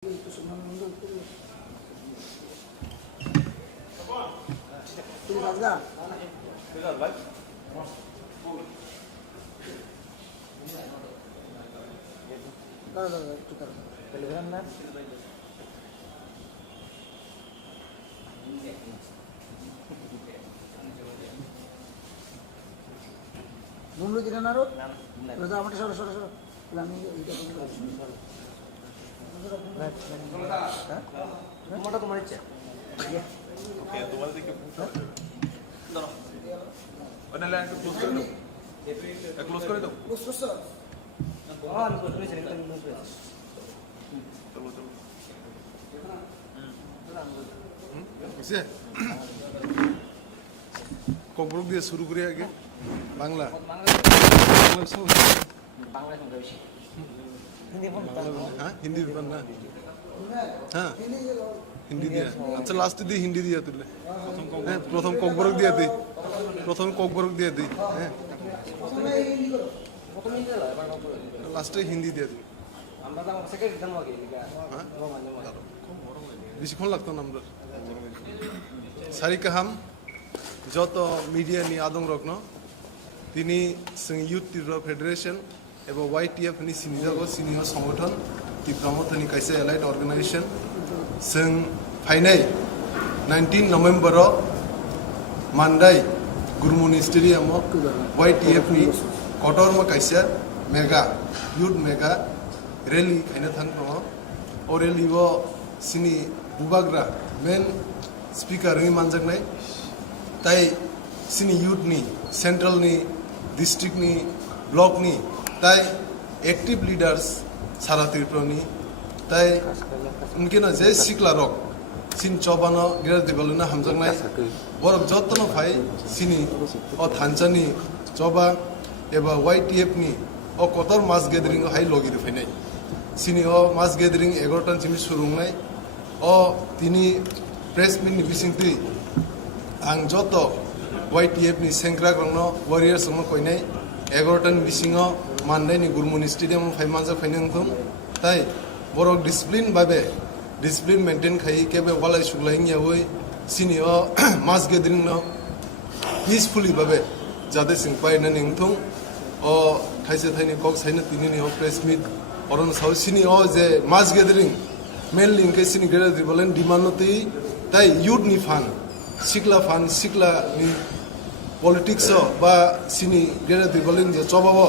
Mulu tidak naruh? Berarti amat soro. Lami itu Motor kemarin cek. Oke, तुम्हारे देखिए दोनों और नले आके क्लोज कर दो क्लोज कर दो Khusus. हाँ क्लोज कर चलेंगे क्लोज कर चलो इसे कोकब्रुक दिए शुरू करिए आगे बांग्ला बांग्ला में बेशी हाँ हिंदी भी बनना हाँ हिंदी दिया अच्छा लास्ट दी हिंदी दिया तुझे प्रथम कोकब्रुक दिया थी लास्ट हिंदी दिया थी আমরা তো সেকেন্ড দাম আগে हाँ बेसिखौन लगता नंबर सारी कहम जो तो मीडिया नि आदम रखनो तिनी संग यूथ तीव्र फेडरेशन एवं YTF नि सिनिजागो सिनियर संगठन तीव्रमथनि कैसे एलाइट ऑर्गेनाइजेशन संग फाइनाइ 19 नवंबर मानदाय गुरुमुनि स्टेडियम YTF नि कटरमा कैसे मेगा यूथ मेगा रैली खाइना थांग्रो और रैली वो सिनी बुबाग्रा मेन स्पीकर नि मानजागनाय ताई सिनी यूथ नि सेंट्रल नि डिस्ट्रिक्ट नि ब्लॉक नि ताई एक्टिव लीडर्स सारा त्रिपुरानि ताई उनके ना जय सिकला रक सिन चौबानो गिरा दिबलना हमजागनाय बरक जतनो फाइ सिनी ओ थानचानि चौबा एबा YTF नि ओ कतर मास गैदरिंग हाइ लगिर फैनाय सिनी ओ मास गैदरिंग 11 टन सिम सुरुंनाय ओ तिनी प्रेस मिट नि बिसिंति आं जत YTF नि सेंग्रा ग्रंनो वारियर्स म कइनाय 11 टन बिसिङो मानदाय नि गुरुमुनि स्टेडियम फाइमानजा फाइनांथुम ताई बरक डिसिप्लिन बाबे डिसिप्लिन मेंटेन खाइ केबे वालाय सुगलाइं यावै सिनी ओ मास गैदरिंग न पीसफुली बाबे जाते सिं पाइना निंथुं ओ थाइसे थाइनि कक साइना तिनि नि प्रेस मिट अरन साउ सिनी ओ जे मास गैदरिंग मेनलि इनके सिनी गेरा दिबलेन डिमांडति ताई यूथ नि फान सिकला नि पॉलिटिक्स बा सिनी गेरा दिबलेन जे चबाबो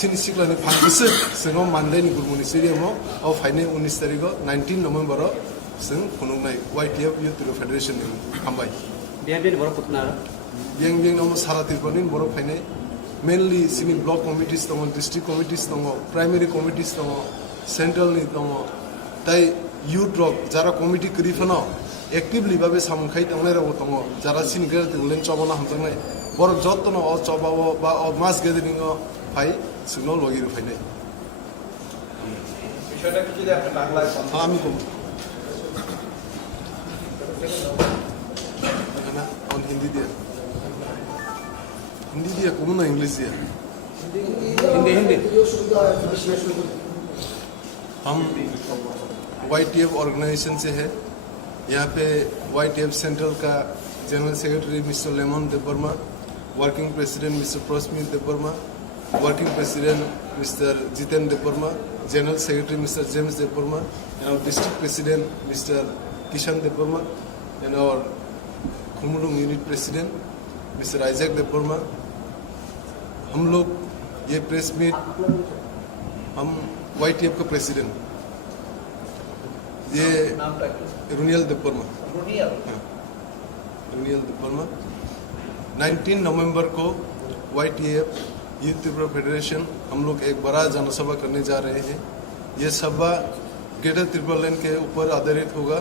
सिनी सिकला नि फान बिसे सिङो मानदाय नि गुरुमुनि स्टेडियम ओ फाइने 19 तारिख 19 नवंबर जों खुनुनाय YTF यूथ फेडरेशन नि हामबाय बिहाबिन बर पुतना बें नम सारा त्रिपुरानि बर फाइने मेनलि सिनी ब्लॉक कमिटीज दङ डिस्ट्रिक्ट कमिटीज दङ प्राइमरी कमिटीज दङ सेंट्रल नि दङ ताई यूथ रक जरा कमिटी करिफनो एक्टिवली बाबे सामखाइ दंनाय राव दङ जरा सिनी गेर दिबलेन चबाना हमजांनाय बर जतनो अ चबावो बा अ मास गैदरिंग फाइ सिनो लगिर फाइनाय বিষয়টা কি যদি আপনি বাংলায় আমি কম না অন হিন্দি দিয়া কম না इंग्लिश दिया हिंदी हम YTF ऑर्गेनाइजेशन से है यहाँ पे YTF सेंट्रल का general secretary mister Lemon Debbarma working president mister Prasmit Debbarma working president mister Jiten Debbarma general secretary mister James Debbarma और district president mister Kishan Debbarma and और Khumulwng unit president mister Isaac Debbarma हम लोग ये प्रेस मीट हम YTF का प्रेसिडेंट ये रुनियल देवबर्मा रुनियल देवबर्मा 19 नवंबर को YTF यूथ त्रिपुरा फेडरेशन हम लोग एक बड़ा जनसभा करने जा रहे हैं ये सभा ग्रेटर त्रिपुरा लैंड के ऊपर आधारित होगा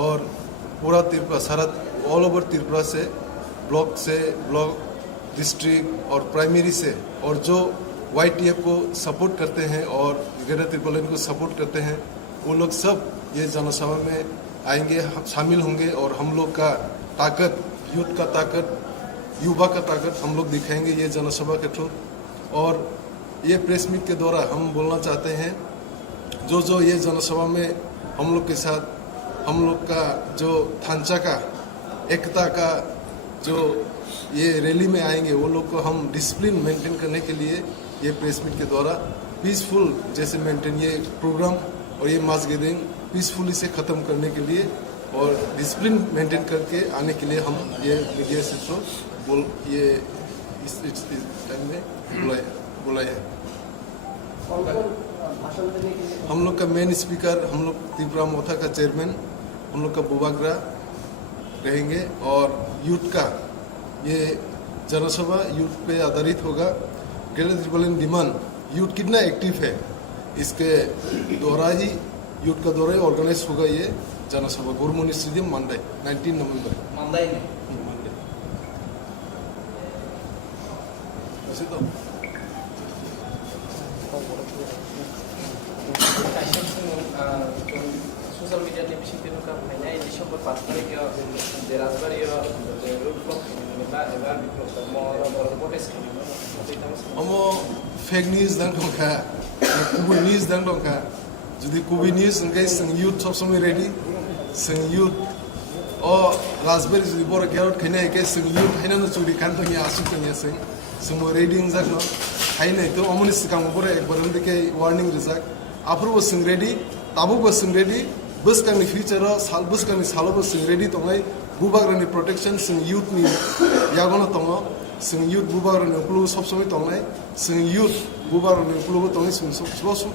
और पूरा त्रिपुरा सारा ऑल ओवर त्रिपुरा से ब्लॉक डिस्ट्रिक्ट और प्राइमरी से और जो YTF को सपोर्ट करते हैं और ग्रेटर त्रिपुरा लैंड को सपोर्ट करते हैं वो लोग सब ये जनसभा में आएंगे शामिल होंगे और हम लोग का ताकत यूथ का ताकत युवा का ताकत हम लोग दिखाएंगे ये जनसभा के थ्रू और ये प्रेस मीट के द्वारा हम बोलना चाहते हैं जो ये जनसभा में हम लोग के साथ हम लोग का जो ढांचा का एकता का जो ये रैली में आएंगे वो लोग को हम डिसिप्लिन मेंटेन करने के लिए ये प्रेस मीट के द्वारा पीसफुल जैसे मेंटेन ये प्रोग्राम और ये मास गैदरिंग पीसफुली से ख़त्म करने के लिए और डिसिप्लिन मेंटेन करके आने के लिए हम ये मीडिया से तो ये इस टाइम में बुलाए हैं। हम लोग का मेन स्पीकर हम लोग त्रिपुरा मोथा का चेयरमैन हम लोग का बुबाग्रा रहेंगे और यूथ का ये जनसभा यूथ पे आधारित होगा। ग्रेटर त्रिपुरालैंड डिमांड यूथ कितना एक्टिव है इसके द्वारा ही यूथ का द्वारा ही ऑर्गेनाइज होगा ये जनसभा गुरुमुनि स्टेडियम मंडे 19 नवंबर मंदाई में वैसे तो सोशल मीडिया ने बिसिक दिनुका फाइनाय डिसेम्बर 5 तारिख जे राजबाड़ी जे रोड ब्लक एबार प्रोटेस्ट हम फेक न्यूज दां दंखा कुबुन न्यूज दां दंखा जुदि कुबि न्यूज उनके जों यूथ सब समय रेडी जों यूथ ओ राजबाड़ी जुदि बर गेरट खैनाय के जों यूथ हायना चुरि खानतनि आसु तनि जों रेडी जागनो हायनाय तो अमनि सिगां बर एकबार उनके वार्निं रिजाक आफोरबो जों रेडी ताबोबो जों रेडी बसकांनि फ्यूचर साल बसकांनि सालावबो जों रेडी दंनाय बुबाग्रानि प्रोटेक्शन जों यूथनि यागनो दङ जों यूथ बुबाग्रानि उप्लुबो सब समय दंनाय जों यूथ बुबाग्रानि उप्लुबो दंनाय जों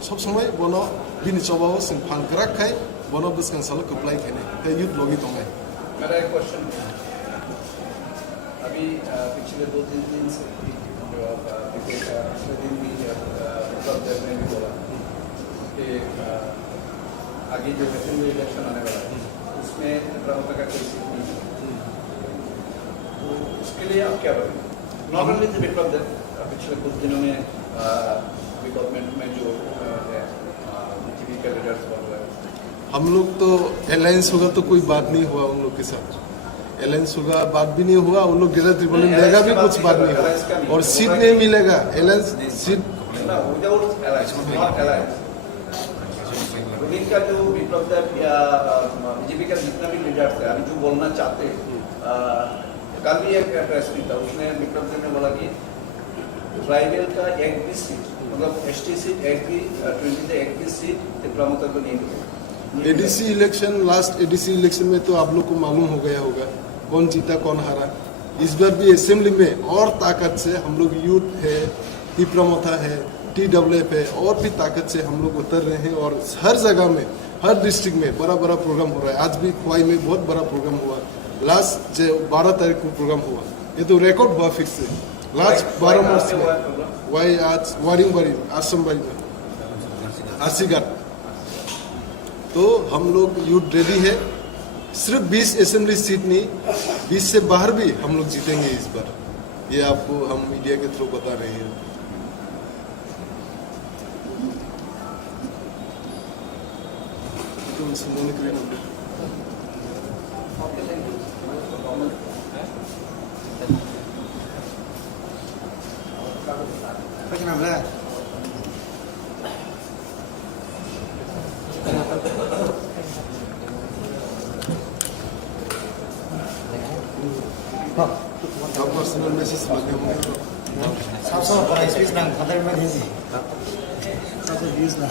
सब समय बनो बिनि चबाव जों फानग्राखाय बनो बसकां साल कप्लाय खायनाय ते यूथ लगी दंनाय। मेरा एक क्वेश्चन अभी पिछले 2-3 दिन से जो पिछले दिन भी मतलब देखने भी बोला कि आगे जो असेंबली इलेक्शन आने वाला है उसमें त्रिपुरा का कोई सीट नहीं है तो उसके लिए आप क्या करेंगे? नॉट ओनली द विकल्प पिछले कुछ दिनों में गवर्नमेंट में जो है बीजेपी का लीडर्स बन रहे हैं हम लोग तो अलायंस होगा तो कोई बात नहीं हुआ उन लोग के साथ अलायंस होगा बात भी नहीं हुआ उन लोग ग्रेटर त्रिपुरालैंड लेगा भी कुछ बात नहीं हुआ और सीट नहीं मिलेगा अलायंस सीट का जो विप्लव बीजेपी का जितना भी लीडर्स है अभी जो बोलना चाहते हैं कल भी एक प्रेस मीट था उसने विप्लव ने बोला कि ट्राइबल का एक भी सीट मतलब एसटी सीट एक भी 20 से एक भी सीट त्रिपुरा मोता को नहीं मिलेगी। ADC election last ADC election में तो आप लोग को मालूम हो गया होगा कौन जीता कौन हारा। इस बार भी असेंबली में और ताकत से हम लोग यूथ है त्रिपुरा मोता है TWF है और भी ताकत से हम लोग उतर रहे हैं और हर जगह में हर डिस्ट्रिक्ट में बड़ा बड़ा प्रोग्राम हो रहा है। आज भी खोवाई में बहुत बड़ा प्रोग्राम हुआ लास्ट 12 तारीख को प्रोग्राम हुआ ये तो रिकॉर्ड हुआ फिक्स से लास्ट 12 मार्च में वही आज वारिंगबाड़ी आसमबाड़ी में आरसीघाट तो हम लोग यूथ रेडी है सिर्फ 20 असेंबली सीट नहीं 20 से बाहर भी हम लोग जीतेंगे इस बार ये आपको हम मीडिया के थ्रू बता रहे हैं। पर्सनल मैसेज लगे होंगे सबसे बड़ा स्पीच ना खतर में भेजी सबसे व्यूज ना